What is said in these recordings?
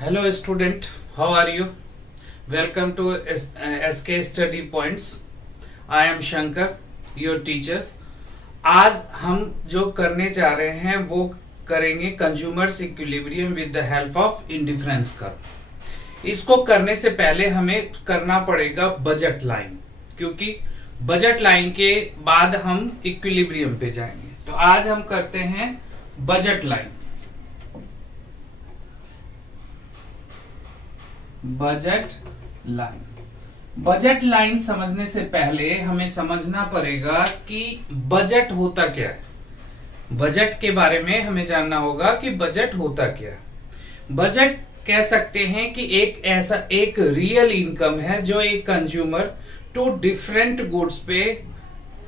Hello student, how are you? Welcome to SK Study Points. I am Shankar, your teacher. आज हम जो करने जा रहे हैं वो करेंगे consumers equilibrium with the help of indifference curve. इसको करने से पहले हमें करना पड़ेगा बजट लाइन, क्योंकि बजट लाइन के बाद हम इक्विलिब्रियम पे जाएंगे। तो आज हम करते हैं बजट लाइन। बजट लाइन समझने से पहले हमें समझना पड़ेगा कि बजट होता क्या है। बजट के बारे में हमें जानना होगा कि बजट होता क्या है। बजट कह सकते हैं कि एक रियल इनकम है जो एक कंज्यूमर टू डिफरेंट गुड्स पे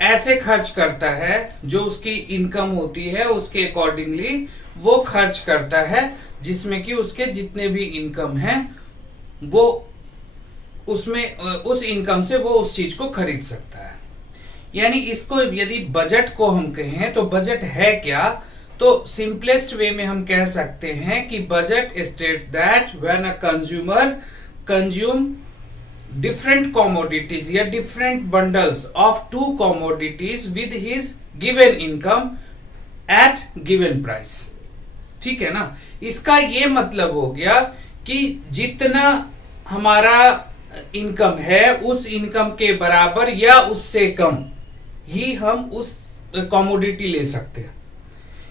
ऐसे खर्च करता है, जो उसकी इनकम होती है उसके अकॉर्डिंगली वो खर्च करता है, जिसमें कि उसके जितने भी इनकम है वो उसमें उस इनकम से वो उस चीज को खरीद सकता है। यानी इसको यदि बजट को हम कहें तो बजट है क्या, तो सिंपलेस्ट वे में हम कह सकते हैं कि budget states that when a consumer consume different commodities या different bundles of two commodities with his given income at given price. ठीक है ना। इसका ये मतलब हो गया कि जितना हमारा इनकम है उस इनकम के बराबर या उससे कम ही हम उस कमोडिटी ले सकते हैं।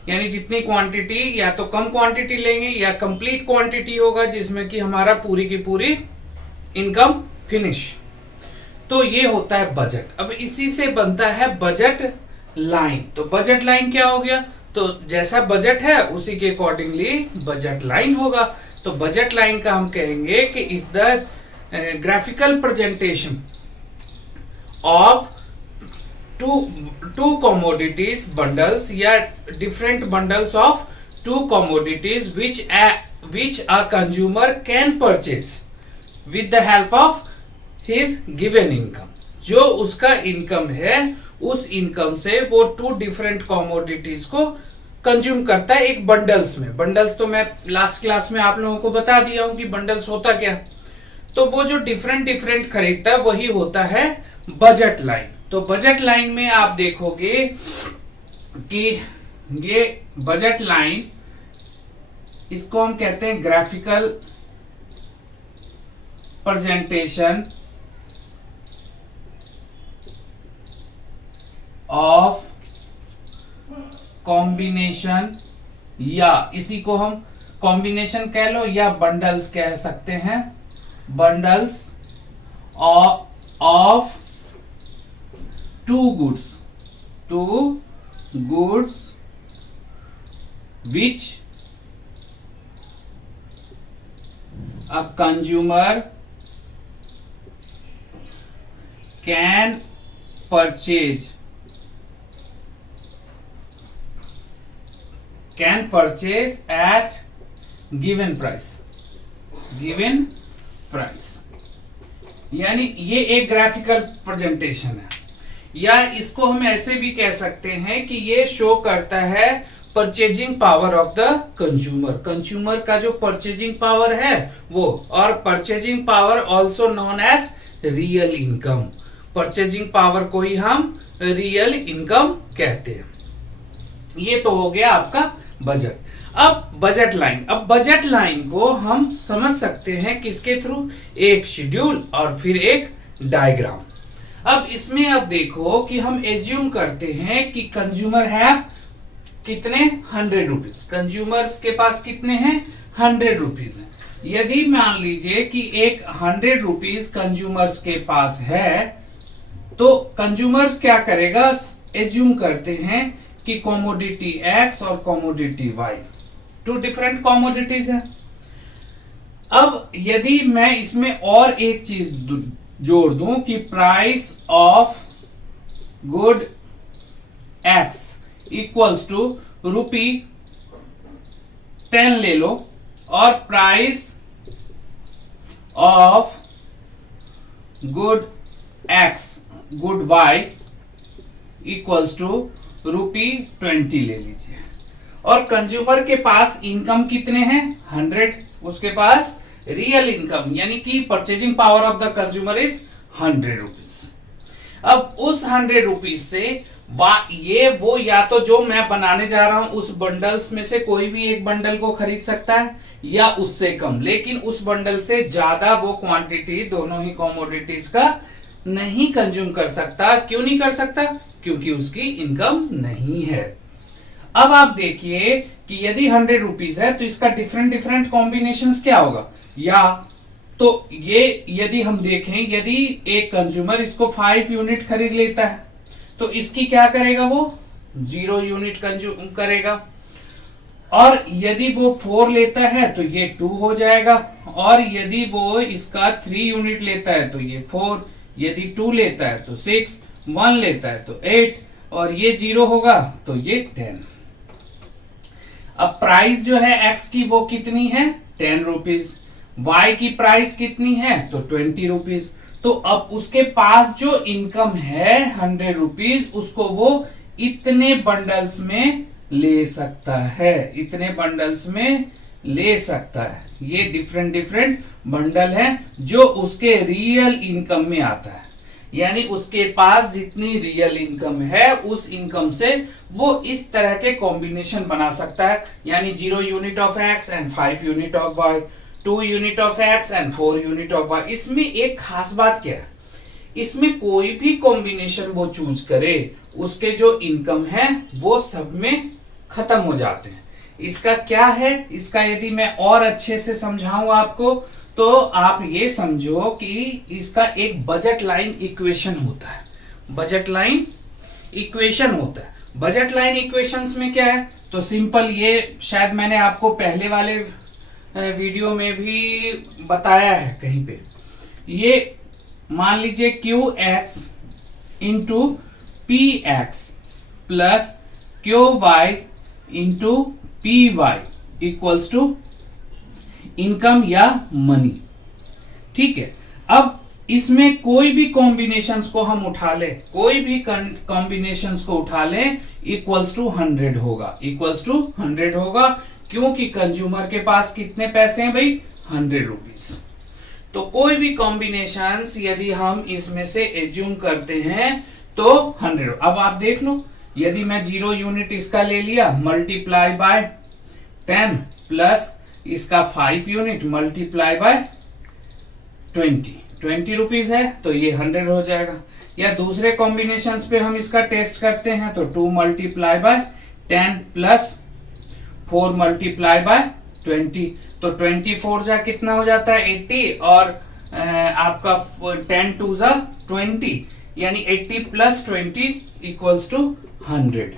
यानी जितनी क्वांटिटी, या तो कम क्वांटिटी लेंगे या कंप्लीट क्वांटिटी होगा जिसमें कि हमारा पूरी की पूरी इनकम फिनिश। तो ये होता है बजट। अब इसी से बनता है बजट लाइन। तो बजट लाइन क्या हो गया, तो जैसा बजट है उसी के अकॉर्डिंगली बजट लाइन होगा। तो बजट लाइन का हम कहेंगे कि is the graphical presentation of two commodities bundles या different bundles of two commodities which a consumer can purchase with the help of his given income. जो उसका इनकम है उस इनकम से वो टू डिफरेंट कमोडिटीज को कंज्यूम करता है एक बंडल्स में। बंडल्स तो मैं लास्ट क्लास में आप लोगों को बता दिया हूं कि बंडल्स होता क्या। तो वो जो डिफरेंट खरीदता है वही होता है बजट लाइन। तो बजट लाइन में आप देखोगे कि ये बजट लाइन, इसको हम कहते हैं ग्राफिकल प्रेजेंटेशन ऑफ कॉम्बिनेशन, या इसी को हम कॉम्बिनेशन कह लो या बंडल्स कह सकते हैं, bundles of two goods which a consumer can purchase at given price. यानी ये एक ग्राफिकल प्रेजेंटेशन है, या इसको हम ऐसे भी कह सकते हैं कि ये शो करता है purchasing power of the consumer का जो परचेजिंग पावर है वो, और purchasing power also known as real income. Purchasing power को ही हम रियल इनकम कहते हैं। ये तो हो गया आपका बजट। अब बजट लाइन को हम समझ सकते हैं किसके थ्रू, एक शेड्यूल और फिर एक डायग्राम। अब इसमें आप देखो कि हम एज्यूम करते हैं कि कंज्यूमर है कितने, 100 रुपीज। कंज्यूमर्स के पास कितने हैं, 100 रुपीज है। यदि मान लीजिए कि एक 100 रुपीज कंज्यूमर्स के पास है, तो कंज्यूमर्स क्या करेगा, एज्यूम करते हैं कि कमोडिटी X और commodity Y two different commodities है। अब यदि मैं इसमें और एक चीज जोड़ दूं कि price of good X equals to ₹10 ले लो, और price of good Y equals to ₹20 ले लीजिए। और कंज्यूमर के पास इनकम कितने हैं, 100। उसके पास रियल इनकम यानी कि purchasing power of the consumer is 100 rupees. अब उस 100 रुपीज से वो या तो जो मैं बनाने जा रहा हूं उस बंडल्स में से कोई भी एक बंडल को खरीद सकता है या उससे कम, लेकिन उस बंडल से ज्यादा वो क्वांटिटी दोनों ही कॉमोडिटीज का नहीं कंज्यूम कर सकता। क्यों नहीं कर सकता? क्योंकि उसकी इनकम नहीं है। अब आप देखिए कि यदि 100 रुपीज है तो इसका डिफरेंट डिफरेंट कॉम्बिनेशंस क्या होगा, या तो ये यदि हम देखें, यदि एक कंज्यूमर इसको 5 यूनिट खरीद लेता है तो इसकी क्या करेगा, वो 0 यूनिट कंज्यूम करेगा, और यदि वो 4 लेता है तो ये 2 हो जाएगा, और यदि वो इसका 3 यूनिट लेता है तो ये 4, यदि 2 लेता है तो 6, 1 लेता है तो 8, और ये 0 होगा तो ये 10। अब प्राइस जो है एक्स की वो कितनी है, 10 रुपीज। वाई की प्राइस कितनी है तो 20 रुपीज। तो अब उसके पास जो इनकम है 100 रुपीज, उसको वो इतने बंडल्स में ले सकता है, इतने बंडल्स में ले सकता है। ये डिफरेंट डिफरेंट बंडल हैं जो उसके रियल इनकम में आता है, यानी उसके पास जितनी रियल इनकम है उस इनकम से वो इस तरह के कॉम्बिनेशन बना सकता है, यानी 0 unit of X and 5 unit of Y, 2 unit of X and 4 unit of Y. इसमें एक खास बात क्या है, इसमें कोई भी कॉम्बिनेशन वो चूज करे उसके जो इनकम है वो सब में खत्म हो जाते हैं। इसका क्या है, इसका यदि मैं और अच्छे से समझाऊं आपको तो आप ये समझो कि इसका एक बजट लाइन इक्वेशन होता है। बजट लाइन इक्वेशन होता है। बजट लाइन इक्वेशंस में क्या है, तो सिंपल, ये शायद मैंने आपको पहले वाले वीडियो में भी बताया है कहीं पे। ये मान लीजिए Q X into P X plus Q Y into P Y equals to income या मनी। ठीक है, अब इसमें कोई भी कॉम्बिनेशंस को हम उठा ले, कोई भी कॉम्बिनेशंस को उठा ले, इक्वल्स टू 100 होगा, इक्वल्स टू 100 होगा, क्योंकि कंज्यूमर के पास कितने पैसे हैं भाई, 100 रुपीज। तो कोई भी कॉम्बिनेशंस यदि हम इसमें से एज्यूम करते हैं तो 100। अब आप देख लो, यदि मैं 0 यूनिट इसका ले लिया मल्टीप्लाई बाय 10 प्लस इसका 5 यूनिट मल्टीप्लाई बाय 20 रुपीज है तो ये 100 हो जाएगा। या दूसरे कॉम्बिनेशंस पे हम इसका टेस्ट करते हैं तो 2 multiply by 10 plus 4 multiply by 20, तो 24 जा कितना हो जाता है 80, और आपका 10 2 जा 20, यानी 80 प्लस 20 इक्वल्स टू 100,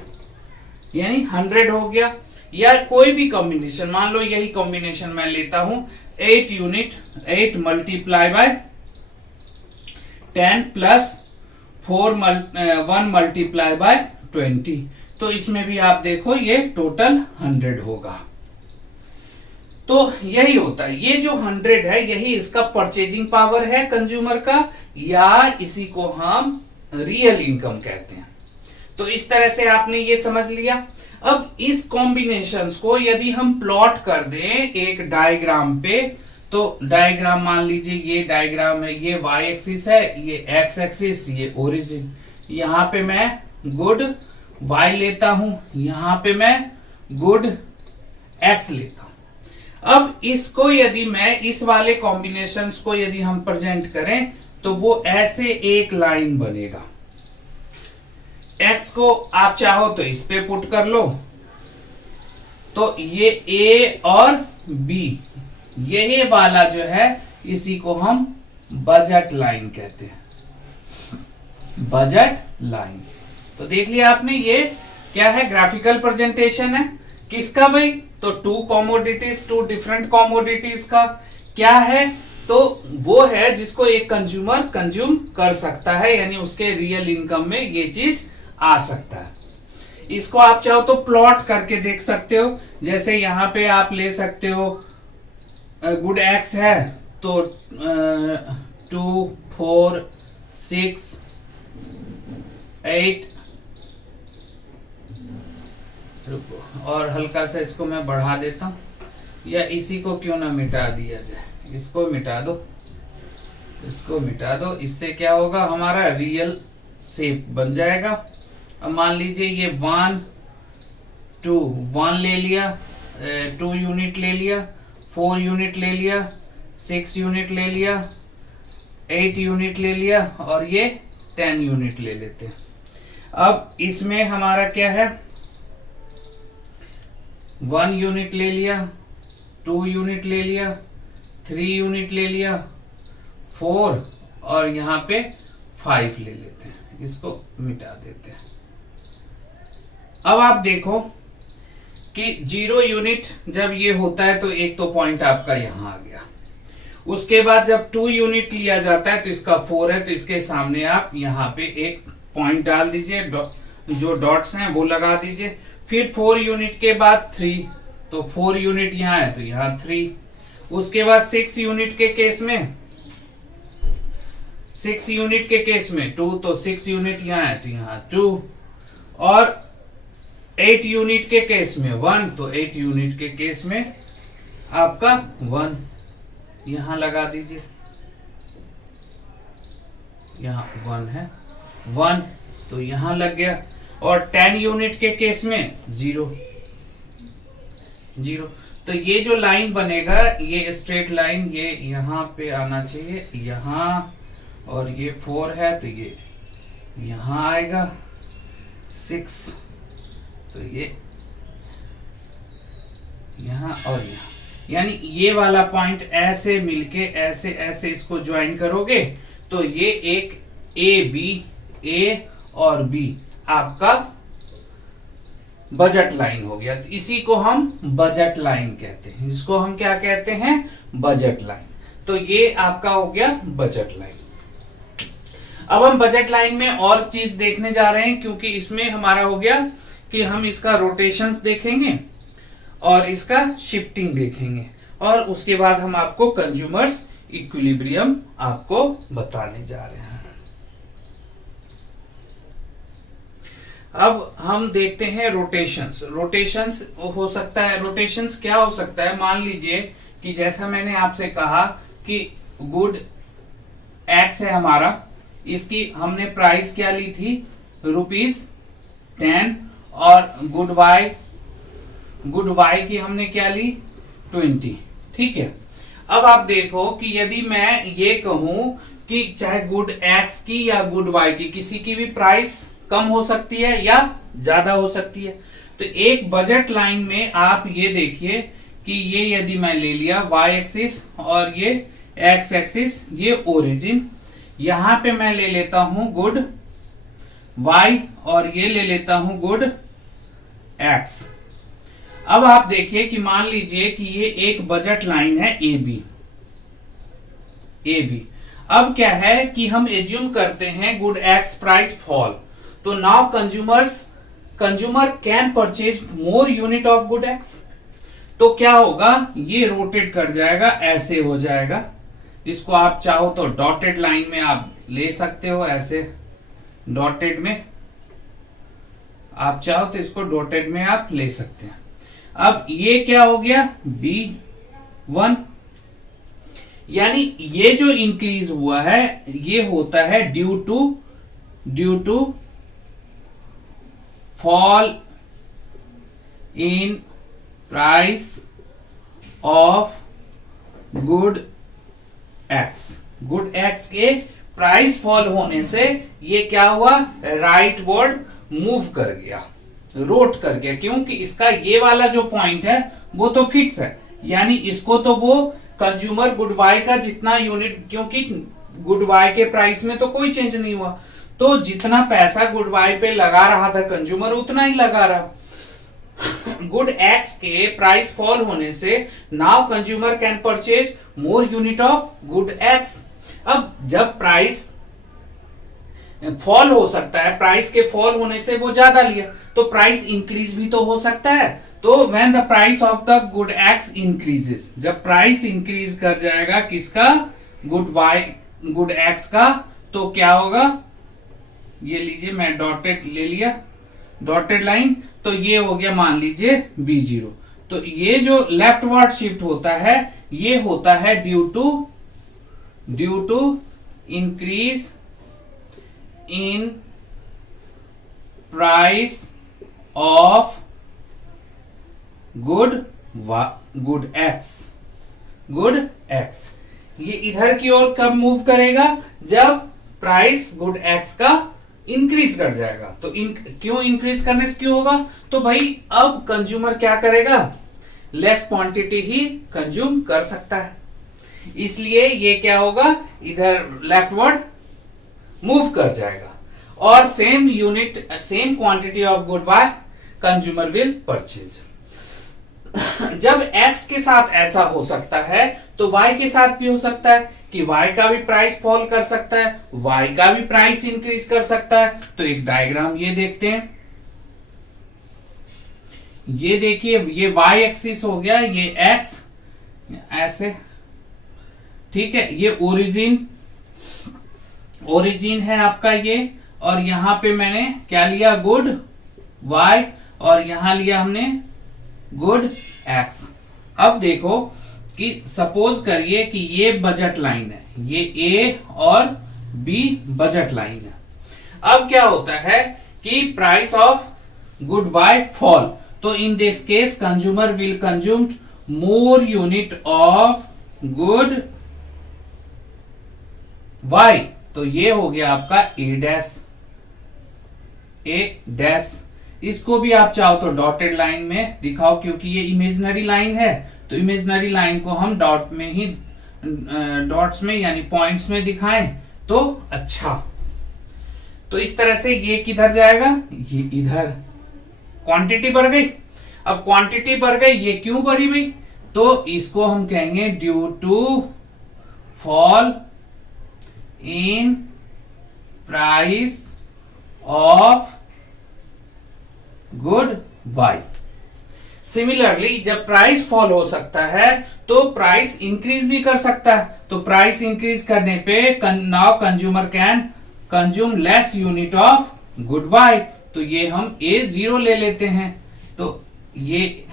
यानी 100 हो गया। या कोई भी कॉम्बिनेशन, मान लो यही कॉम्बिनेशन मैं लेता हूं 8 unit, 8 multiply by 10 plus 1 multiply by 20, तो इसमें भी आप देखो ये टोटल 100 होगा। तो यही होता है, ये जो 100 है यही इसका परचेजिंग पावर है कंज्यूमर का, या इसी को हम रियल इनकम कहते हैं। तो इस तरह से आपने ये समझ लिया। अब इस कॉम्बिनेशंस को यदि हम प्लॉट कर दें एक डायग्राम पे, तो डायग्राम मान लीजिए ये डायग्राम है, ये y एक्सिस है, ये x एक्सिस, ये ओरिजिन। यहां पे मैं गुड y लेता हूं, यहां पे मैं गुड x लेता हूं। अब इसको यदि मैं इस वाले कॉम्बिनेशंस को यदि हम प्रेजेंट करें तो वो ऐसे एक लाइन बनेगा। x को आप चाहो तो इस पे पुट कर लो, तो ये a और b, ये वाला जो है इसी को हम बजट लाइन कहते हैं, बजट लाइन। तो देख लिया आपने, ये क्या है, ग्राफिकल प्रेजेंटेशन है किसका भाई, तो 2 कॉमोडिटीज, 2 डिफरेंट कॉमोडिटीज का। क्या है, तो वो है जिसको एक कंज्यूमर कंज्यूम कर सकता है, यानी उसके रियल इनकम में ये चीज आ सकता है। इसको आप चाहो तो प्लॉट करके देख सकते हो, जैसे यहां पे आप ले सकते हो गुड एक्स है तो 2 4 6 8, रुको और हल्का सा इसको मैं बढ़ा देता हूं, या इसी को क्यों ना मिटा दिया जाए, इसको मिटा दो, इसको मिटा दो। इससे क्या होगा, हमारा रियल शेप बन जाएगा। अब मान लीजिए ये 1 2 1 ले लिया, 2 यूनिट ले लिया, 4 यूनिट ले लिया, 6 यूनिट ले लिया, 8 यूनिट ले लिया और ये 10 यूनिट ले लेते हैं। अब इसमें हमारा क्या है, 1 यूनिट ले लिया, 2 यूनिट ले लिया, 3 यूनिट ले लिया, 4 और यहाँ पे 5 ले लेते हैं, इसको मिटा देते हैं। अब आप देखो कि 0 यूनिट जब ये होता है तो एक तो पॉइंट आपका यहां आ गया। उसके बाद जब 2 यूनिट लिया जाता है तो इसका 4 है, तो इसके सामने आप यहाँ पे एक पॉइंट डाल दीजिए, जो डॉट्स हैं वो लगा दीजिए। फिर 4 यूनिट के बाद 3, तो 4 यूनिट यहाँ है तो यहाँ 3। उसके बाद 6 यूनिट के केस में 6 यूनिट के केस में 2, तो 6 यूनिट यहाँ है तो यहाँ 2। और 8 यूनिट के केस में 1, तो 8 यूनिट के केस में आपका 1 यहां लगा दीजिए, यहां 1 है, 1 तो यहां लग गया। और 10 यूनिट के केस में 0 0। तो ये जो लाइन बनेगा, ये स्ट्रेट लाइन, ये यहां पे आना चाहिए, यहां, और ये 4 है तो ये यहां आएगा, 6 तो ये यहां और यहां, यानी ये वाला पॉइंट ऐसे मिलके ऐसे ऐसे इसको ज्वाइन करोगे तो ये एक ए और बी आपका बजट लाइन हो गया। तो इसी को हम बजट लाइन कहते हैं, इसको हम क्या कहते हैं, बजट लाइन। तो ये आपका हो गया बजट लाइन। अब हम बजट लाइन में और चीज देखने जा रहे हैं, क्योंकि इसमें हमारा हो गया कि हम इसका रोटेशंस देखेंगे और इसका शिफ्टिंग देखेंगे, और उसके बाद हम आपको कंज्यूमर्स इक्विलिब्रियम आपको बताने जा रहे हैं। अब हम देखते हैं रोटेशंस। रोटेशंस हो सकता है, रोटेशंस क्या हो सकता है, मान लीजिए कि जैसा मैंने आपसे कहा कि गुड एक्स है हमारा, इसकी हमने प्राइस क्या ली थी, ₹10, और गुड वाई की हमने क्या ली, 20। ठीक है। अब आप देखो कि यदि मैं ये कहूं कि चाहे गुड एक्स की या गुड वाई की, किसी की भी प्राइस कम हो सकती है या ज्यादा हो सकती है। तो एक बजट लाइन में आप ये देखिए कि ये यदि मैं ले लिया वाई एक्सिस और ये एक्स एक्सिस, ये ओरिजिन, यहां पे मैं ले लेता हूं गुड वाई और ये ले लेता हूं गुड एक्स। अब आप देखिए कि मान लीजिए कि ये एक बजट लाइन है ए बी। अब क्या है कि हम एज्यूम करते हैं गुड एक्स प्राइस फॉल, तो now consumer can purchase more unit of good x. तो क्या होगा, ये रोटेट कर जाएगा, ऐसे हो जाएगा। इसको आप चाहो तो डॉटेड लाइन में आप ले सकते हो, ऐसे डॉटेड में आप चाहो तो इसको डॉटेड में आप ले सकते हैं। अब ये क्या हो गया, B1, यानी ये जो इंक्रीज हुआ है ये होता है due to fall in price of good X. Good X के प्राइस फॉल होने से ये क्या हुआ, राइट वर्ड मूव कर गया, रोट कर गया, क्योंकि इसका ये वाला जो पॉइंट है वो तो फिक्स है, यानी इसको तो वो कंज्यूमर गुड बाय का जितना यूनिट, क्योंकि गुड बाय के प्राइस में तो कोई चेंज नहीं हुआ, तो जितना पैसा गुड बाय पे लगा रहा था कंज्यूमर उतना ही लगा रहा। गुड एक्स के प्राइस फॉल होने से now consumer can purchase more unit of good x. अब जब प्राइस फॉल हो सकता है, प्राइस के फॉल होने से वो ज्यादा लिया, तो प्राइस इंक्रीज भी तो हो सकता है। तो when the price of the good x increases, जब प्राइस इंक्रीज कर जाएगा किसका, गुड एक्स का, तो क्या होगा, ये लीजिए मैं डॉटेड ले लिया, डॉटेड लाइन, तो ये हो गया मान लीजिए B0। तो ये जो लेफ्टवर्ड शिफ्ट होता है ये होता है due to increase in price of good X. ये इधर की ओर कब मूव करेगा? जब प्राइस गुड एक्स का इंक्रीज कर जाएगा। तो क्यों इंक्रीज करने से क्यों होगा? तो भाई अब कंज्यूमर क्या करेगा? लेस क्वांटिटी ही कंज्यूम कर सकता है, इसलिए ये क्या होगा? इधर लेफ्टवर्ड मूव कर जाएगा और same quantity of good by consumer will purchase. जब x के साथ ऐसा हो सकता है तो y के साथ भी हो सकता है कि y का भी प्राइस फॉल कर सकता है, y का भी प्राइस इंक्रीज कर सकता है। तो एक डायग्राम ये देखते हैं, ये देखिए, ये y एक्सिस हो गया, ये x ऐसे, ठीक है। ये ओरिजिन है आपका ये, और यहां पे मैंने क्या लिया? गुड y, और यहां लिया हमने गुड x। अब देखो कि सपोज करिए कि ये बजट लाइन है, ये A और B बजट लाइन है। अब क्या होता है कि price of good y fall, तो in this case consumer will consume more unit of good y। तो ये हो गया आपका A डैश। इसको भी आप चाहो तो डॉटेड लाइन में दिखाओ, क्योंकि ये इमेजिनरी लाइन है, तो इमेजिनरी लाइन को हम डॉट्स में यानी पॉइंट्स में दिखाएं तो अच्छा। तो इस तरह से ये किधर जाएगा? ये इधर। क्वांटिटी बढ़ गई। अब क्वांटिटी बढ़ गई, ये क्यों बढ़ी भाई? तो इसको हम कहेंगे due to fall in price of good y। Similarly जब प्राइस फॉल हो सकता है तो प्राइस इंक्रीज भी कर सकता है। तो प्राइस इंक्रीज करने पे now consumer can consume less unit of good y। तो ये हम A0 ले लेते हैं। तो ये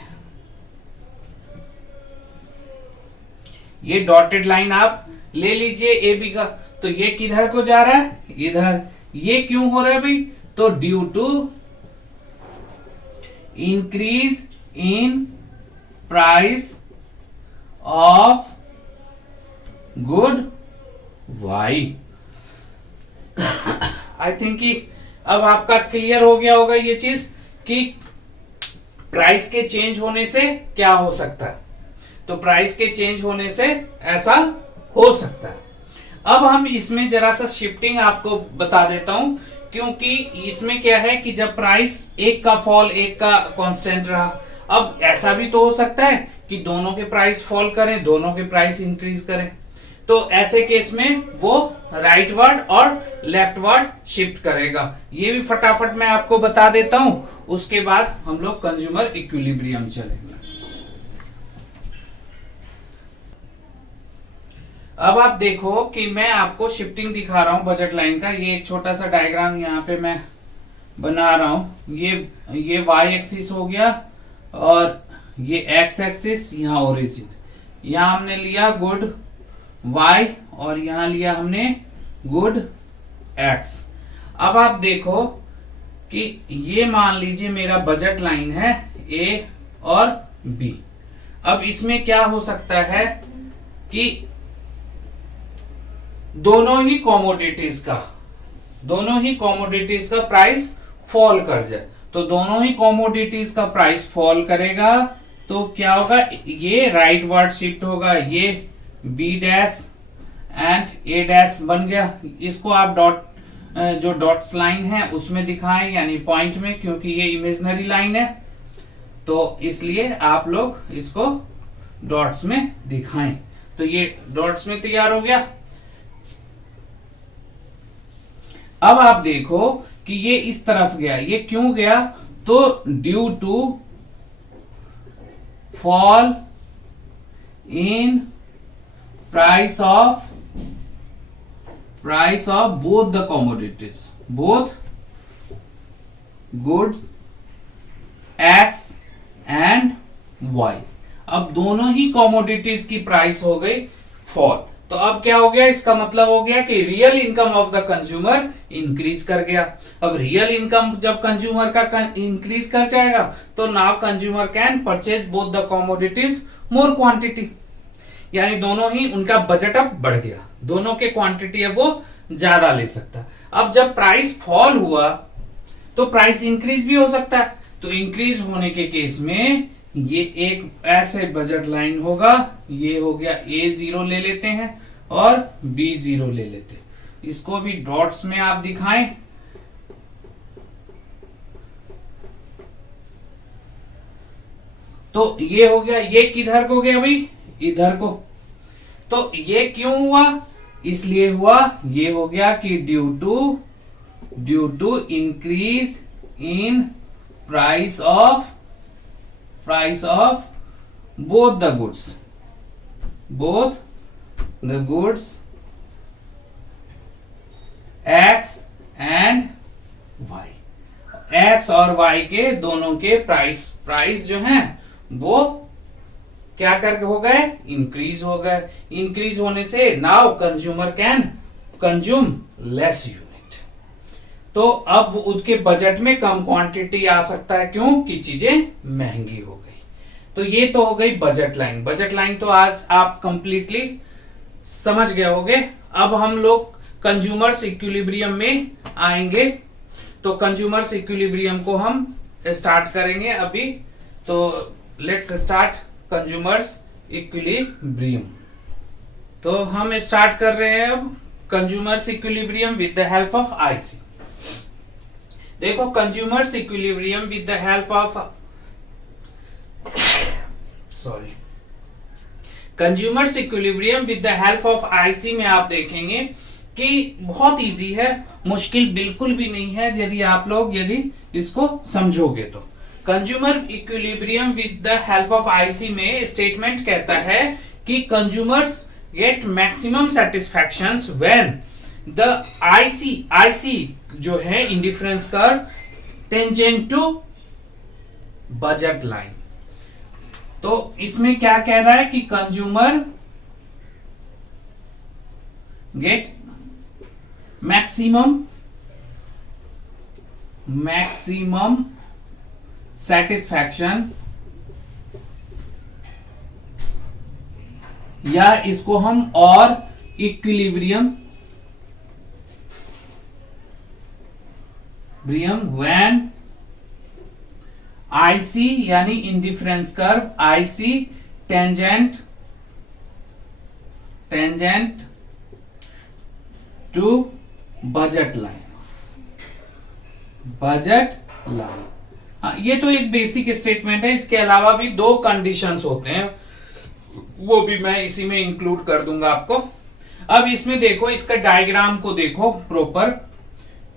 डॉटेड लाइन आप ले लीजिए AB का। तो ये किधर को जा रहा है? इधर। ये क्यों हो रहा है भाई? तो due to increase in price of good y। I think कि अब आपका क्लियर हो गया होगा ये चीज कि प्राइस के चेंज होने से क्या हो सकता है। तो प्राइस के चेंज होने से ऐसा हो सकता है। अब हम इसमें जरा सा शिफ्टिंग आपको बता देता हूं, क्योंकि इसमें क्या है कि जब प्राइस एक का फॉल एक का कांस्टेंट रहा, अब ऐसा भी तो हो सकता है कि दोनों के प्राइस फॉल करें, दोनों के प्राइस इंक्रीज करें। तो ऐसे केस में वो राइटवर्ड और लेफ्टवर्ड शिफ्ट करेगा। ये भी फटाफट मैं आपको बता देता हूं, उसके बाद हम लोग कंज्यूमर इक्विलिब्रियम चलेंगे। अब आप देखो कि मैं आपको शिफ्टिंग दिखा रहा हूं बजट लाइन का। ये एक छोटा सा डायग्राम यहाँ पे मैं बना रहा हूं। ये y एक्सिस हो गया और ये x एक्सिस, यहाँ ओरिजिन। यहाँ हमने लिया गुड y और यहाँ लिया हमने गुड x। अब आप देखो कि ये मान लीजिए मेरा बजट लाइन है A और B। अब इसमें क्या हो सकता है कि दोनों ही कॉमोडिटीज का प्राइस फॉल कर जाए। तो दोनों ही कॉमोडिटीज का प्राइस फॉल करेगा तो क्या होगा? ये राइट वर्ड शिफ्ट होगा, ये B dash and A dash बन गया। इसको आप जो डॉट्स लाइन है उसमें दिखाएं यानी पॉइंट में, क्योंकि ये इमेजिनरी लाइन है तो इसलिए आप लोग इसको डॉट्स में दिखाएं। तो ये डॉट्स में तैयार हो गया। अब आप देखो कि ये इस तरफ गया। ये क्यों गया? तो due to fall in price of both the commodities, both goods X and Y. अब दोनों ही कॉमोडिटीज की प्राइस हो गई फॉल। तो अब क्या हो गया, इसका मतलब हो गया कि real income of the consumer increase कर गया। अब रियल इनकम जब कंज्यूमर का इंक्रीज कर जाएगा तो now consumer can purchase both the commodities more quantity, यानी दोनों ही उनका बजट अब बढ़ गया, दोनों के क्वांटिटी अब वो ज्यादा ले सकता। अब जब प्राइस फॉल हुआ तो प्राइस इंक्रीज भी हो सकता है। तो इंक्रीज होने के केस में ये एक ऐसे बजट लाइन होगा, ये हो गया A0 ले लेते हैं और B0 ले लेते हैं, इसको भी डॉट्स में आप दिखाएं। तो ये हो गया, ये किधर को गया भाई, इधर को। तो ये क्यों हुआ, इसलिए हुआ, ये हो गया कि due to increase in price of both the goods X and Y, X और Y के दोनों के प्राइस जो हैं वो क्या करके हो गए, इंक्रीज हो गए। इंक्रीज होने से now consumer can consume less unit, तो अब उसके बजट में कम क्वांटिटी आ सकता है, क्यों कि चीजें महंगी हो गई। तो ये तो हो गई बजट लाइन। बजट लाइन तो आज आप कंप्लीटली समझ गए होंगे। अब हम लोग कंज्यूमर्स इक्विलिब्रियम में आएंगे। तो कंज्यूमर्स इक्विलिब्रियम को हम स्टार्ट करेंगे अभी। तो लेट्स स्टार्ट कंज्यूमर्स इक्विलिब्रियम। तो हम स्टार्ट कर रहे हैं अब consumers equilibrium with the help of IC. देखो consumers equilibrium with the help of consumers equilibrium with the help of IC में आप देखेंगे कि बहुत इजी है, मुश्किल बिल्कुल भी नहीं है यदि इसको समझोगे तो। Consumer equilibrium with the help of IC में स्टेटमेंट कहता है कि consumers get maximum satisfactions when the IC जो है indifference curve tangent to budget line. तो इसमें क्या कह रहा है कि कंज्यूमर गेट मैक्सिमम सेटिस्फैक्शन, या इसको हम और इक्विलिब्रियम व्हेन आईसी यानी indifference curve IC tangent to budget line. हाँ, ये तो एक बेसिक स्टेटमेंट है। इसके अलावा भी दो कंडीशंस होते हैं, वो भी मैं इसी में इंक्लूड कर दूंगा आपको। अब इसमें देखो, इसका डायग्राम को देखो प्रॉपर।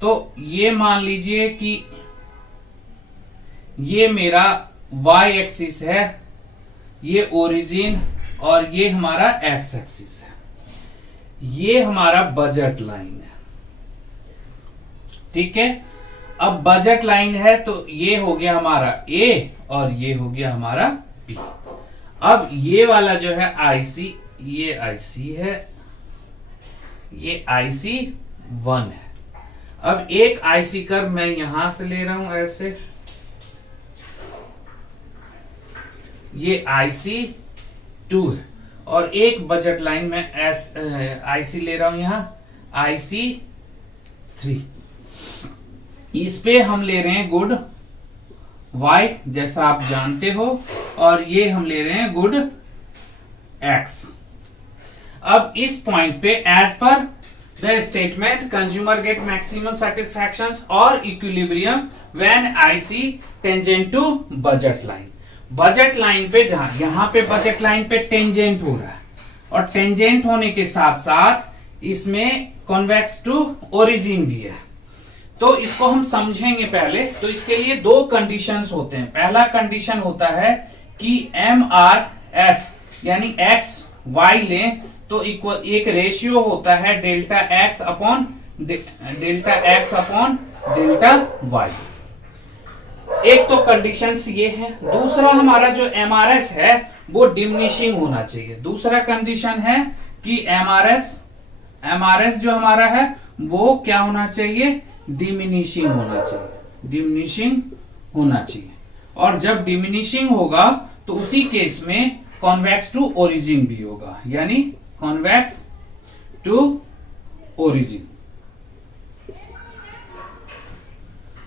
तो ये मान लीजिए कि ये मेरा y एक्सिस है, ये ओरिजिन, और ये हमारा x एक्सिस है। ये हमारा बजट लाइन है, ठीक है। अब बजट लाइन है तो ये हो गया हमारा A और ये हो गया हमारा B। अब ये वाला जो है IC, ये IC है, ये IC1 है। अब एक IC कर्व मैं यहां से ले रहा हूं ऐसे, ये IC2 है, और एक बजट लाइन में IC ले रहा हूं यहां IC3। इस पे हम ले रहे हैं गुड Y जैसा आप जानते हो, और ये हम ले रहे हैं गुड X। अब इस पॉइंट पे as per the statement consumer get maximum satisfaction और equilibrium when IC tangent to budget line. Budget line पे जहां यहां पे बजट लाइन पे टेंजेंट हो रहा है, और टेंजेंट होने के साथ साथ इसमें कॉन्वेक्स टू ओरिजिन भी है। तो इसको हम समझेंगे पहले। तो इसके लिए दो कंडीशंस होते हैं। पहला कंडीशन होता है कि MRS यानी x y लें तो एक रेशियो होता है delta x upon delta y। एक तो कंडीशंस ये है, दूसरा हमारा जो एमआरएस है वो डिमिनिशिंग होना चाहिए। दूसरा कंडीशन है कि एमआरएस जो हमारा है वो क्या होना चाहिए, डिमिनिशिंग होना चाहिए, डिमिनिशिंग होना चाहिए। और जब डिमिनिशिंग होगा तो उसी केस में कॉन्वेक्स टू ओरिजिन भी होगा, यानी convex to origin,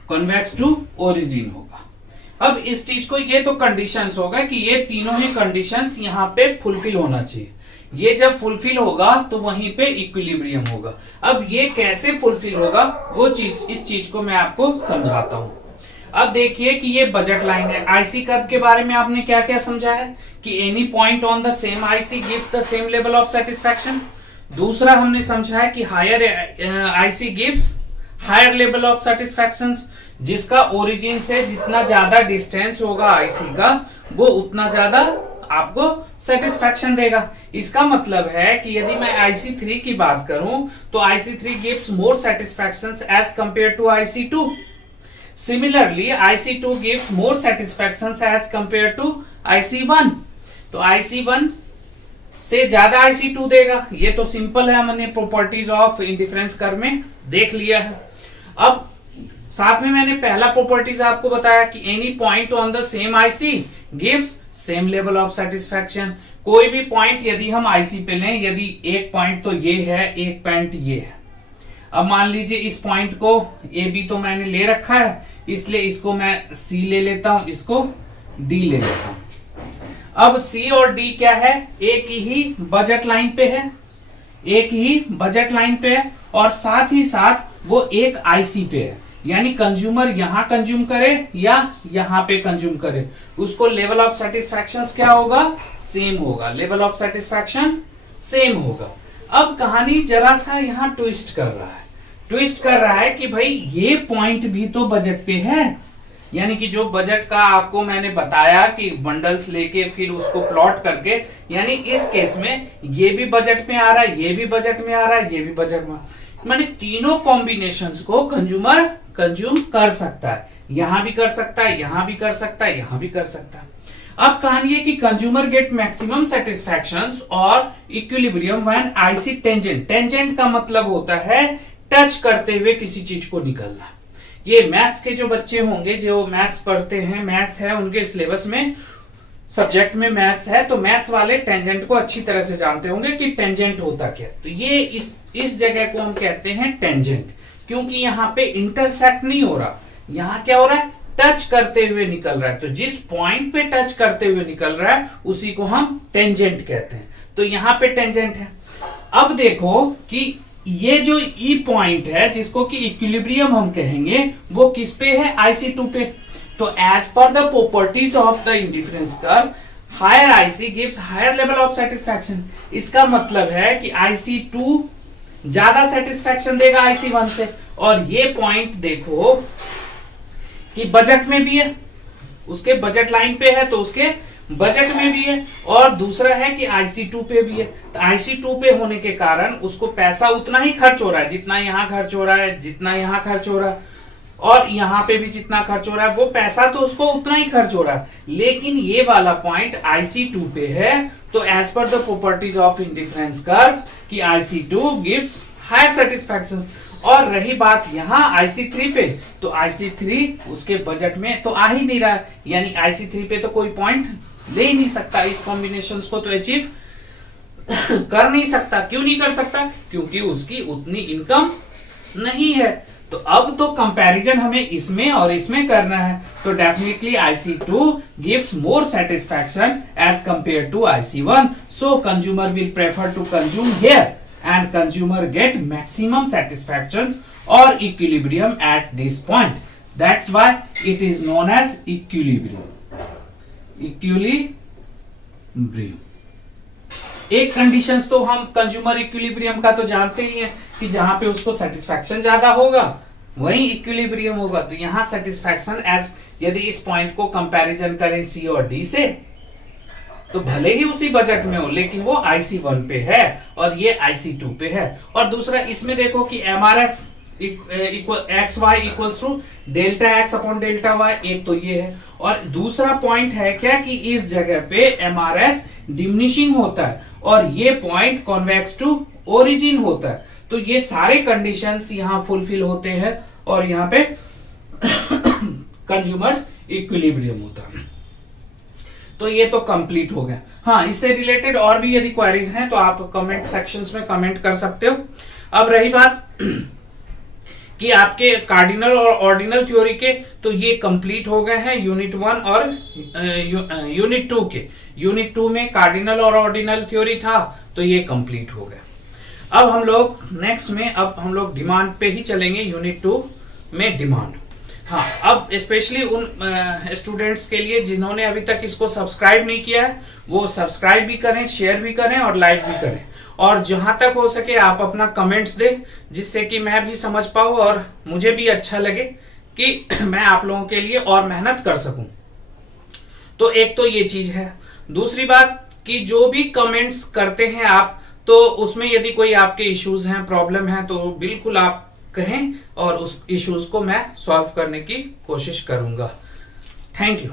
convex to origin होगा। अब इस चीज को, ये तो कंडीशंस होगा कि ये तीनों ही कंडीशंस यहां पे फुलफिल होना चाहिए। ये जब फुलफिल होगा तो वहीं पे इक्विलिब्रियम होगा। अब ये कैसे फुलफिल होगा वो चीज, इस चीज को मैं आपको समझाता हूं। अब देखिए कि ये बजट लाइन है। आईसी कर्व के बारे में आपने क्या क्या समझा है कि any point on the same IC gives the same level of satisfaction. दूसरा हमने समझा है कि higher IC gives higher level of satisfaction, जिसका ओरिजिन से जितना ज्यादा डिस्टेंस होगा आईसी का वो उतना ज्यादा आपको सेटिस्फैक्शन देगा। इसका मतलब है कि यदि मैं IC3 की बात करूं तो IC3 gives more satisfaction as compare to IC2। Similarly IC2 gives more satisfaction as compare to IC1। तो IC1 से ज्यादा IC2 देगा। ये तो सिंपल है, हमने प्रॉपर्टीज ऑफ इंडिफरेंस कर्व में देख लिया है। अब साथ में मैंने पहला प्रॉपर्टीज आपको बताया कि any point on the same IC gives same level of satisfaction. कोई भी पॉइंट यदि हम आईसी पे लें, यदि एक पॉइंट तो ये है, एक पॉइंट ये है। अब मान लीजिए इस पॉइंट को ए बी तो मैंने ले रखा है, इसलिए इसको मैं सी ले लेता हूं, इसको डी ले लेता हूं। अब सी और डी क्या है, एक ही बजट लाइन पे है, एक ही बजट लाइन पे है और साथ ही साथ वो एक आईसी पे है। यानी कंज्यूमर यहां कंज्यूम करे या यहां पे कंज्यूम करे, उसको लेवल ऑफ सेटिस्फैक्शन क्या होगा, सेम होगा, लेवल ऑफ सेटिस्फैक्शन सेम होगा। अब कहानी जरा सा यहां ट्विस्ट कर रहा है, ट्विस्ट कर रहा है कि भाई ये पॉइंट भी तो बजट पे है। यानी कि जो बजट का आपको मैंने बताया कि बंडल्स लेके फिर उसको प्लॉट करके, यानी इस केस में ये भी बजट में आ रहा है, ये भी बजट में आ रहा है, ये भी बजट में, माने तीनों कॉम्बिनेशंस को कंज्यूमर कंज्यूम कर सकता है। यहां भी कर सकता है, यहां भी कर सकता है, यहां भी कर सकता है। अब कहानी है कि कंज्यूमर गेट मैक्सिमम सेटिस्फैक्शंस और equilibrium when IC tangent. Tangent का मतलब होता है टच करते हुए किसी चीज को निकलना। ये मैथ्स के जो बच्चे होंगे, जो मैथ्स पढ़ते हैं, मैथ्स है उनके सिलेबस में, सब्जेक्ट में मैथ्स है, तो मैथ्स वाले टेंजेंट को अच्छी तरह से जानते होंगे कि टेंजेंट होता क्या। तो ये इस जगह को हम कहते हैं टेंजेंट, क्योंकि यहाँ पे इंटरसेक्ट नहीं हो रहा, यहाँ क्या हो रहा है, टच करते हुए निकल रहा है। तो जिस पॉइंट पे टच करते हुए निकल रहा है उसी को हम टेंजेंट कहते हैं। तो यहाँ पे टेंजेंट है। अब देखो कि ये जो ई पॉइंट है जिसको कि इक्विलिब्रियम हम कहेंगे, वो किस पे है, IC2 पे। तो as per the properties of the indifference curve, higher IC gives higher level of satisfaction. इसका मतलब है कि IC2 ज्यादा सेटिस्फैक्शन देगा IC1 से। और ये पॉइंट देखो कि बजट में भी है, उसके बजट लाइन पे है तो उसके बजट में भी है, और दूसरा है कि IC2 पे भी है। तो IC2 पे होने के कारण उसको पैसा उतना ही खर्च हो रहा है जितना यहां खर्च हो रहा है, जितना यहां खर्च हो रहा है, और यहां पे भी जितना खर्च हो रहा है वो पैसा तो उसको उतना ही खर्च हो रहा है। लेकिन ये वाला पॉइंट IC2 पे है, तो as per the properties of indifference curve कि IC2 गिव्स हायर सेटिस्फैक्शन। और रही बात यहां IC3 पे, तो IC3 उसके बजट में तो आ ही नहीं रहा, यानी IC3 पे तो कोई पॉइंट ले ही नहीं सकता, इस कॉम्बिनेशंस को तो अचीव कर नहीं सकता। क्यों नहीं कर सकता, क्योंकि उसकी उतनी इनकम नहीं है। तो अब तो कंपैरिजन हमें इसमें और इसमें करना है, तो definitely IC2 gives more satisfaction as compare to IC1, so consumer will prefer to consume here and consumer get maximum satisfactions or equilibrium at this point. That's why it is known as equilibrium. Equilibrium. एक conditions तो हम consumer equilibrium का तो जानते ही हैं कि जहां पे उसको सेटिस्फैक्शन ज्यादा होगा वहीं इक्विलिब्रियम होगा। तो यहां सेटिस्फैक्शन एज, यदि इस पॉइंट को कंपैरिजन करें सी और डी से, तो भले ही उसी बजट में हो लेकिन वो IC1 पे है और ये IC2 पे है। और दूसरा इसमें देखो कि equal x y equals to delta x upon delta y, एक तो ये है। और दूसरा पॉइंट है क्या कि इस जगह पे एमआरएस डिमिनिशिंग होता है और ये पॉइंट कॉन्वेक्स टू ओरिजिन होता है। तो ये सारे कंडीशंस यहां फुलफिल होते हैं और यहां पे कंज्यूमर्स इक्विलिब्रियम होता है। तो ये तो कंप्लीट हो गया। हाँ, इससे रिलेटेड और भी यदि क्वेरीज हैं तो आप कमेंट सेक्शंस में कमेंट कर सकते हो। अब रही बात कि आपके कार्डिनल और ऑर्डिनल थ्योरी के, तो ये कंप्लीट हो गए हैं यूनिट 1 और यूनिट 2 के। यूनिट 2 में कार्डिनल और ऑर्डिनल थ्योरी था, तो ये कंप्लीट हो गया। अब हम लोग नेक्स्ट में अब हम लोग डिमांड पे ही चलेंगे, यूनिट 2 में डिमांड। हाँ, अब स्पेशली उन स्टूडेंट्स के लिए जिन्होंने अभी तक इसको सब्सक्राइब नहीं किया है, वो सब्सक्राइब भी करें, शेयर भी करें और लाइक भी करें। और जहां तक हो सके आप अपना कमेंट्स दें, जिससे कि मैं भी समझ पाऊं और मुझे भी अच्छा लगे कि मैं आप लोगों के लिए और मेहनत कर सकूं। तो एक तो ये चीज है। दूसरी बात कि जो भी कमेंट्स करते हैं आप, तो उसमें यदि कोई आपके इश्यूज हैं, प्रॉब्लम है, तो बिल्कुल आप कहें और उस इश्यूज को मैं सॉल्व करने की कोशिश करूंगा। Thank you.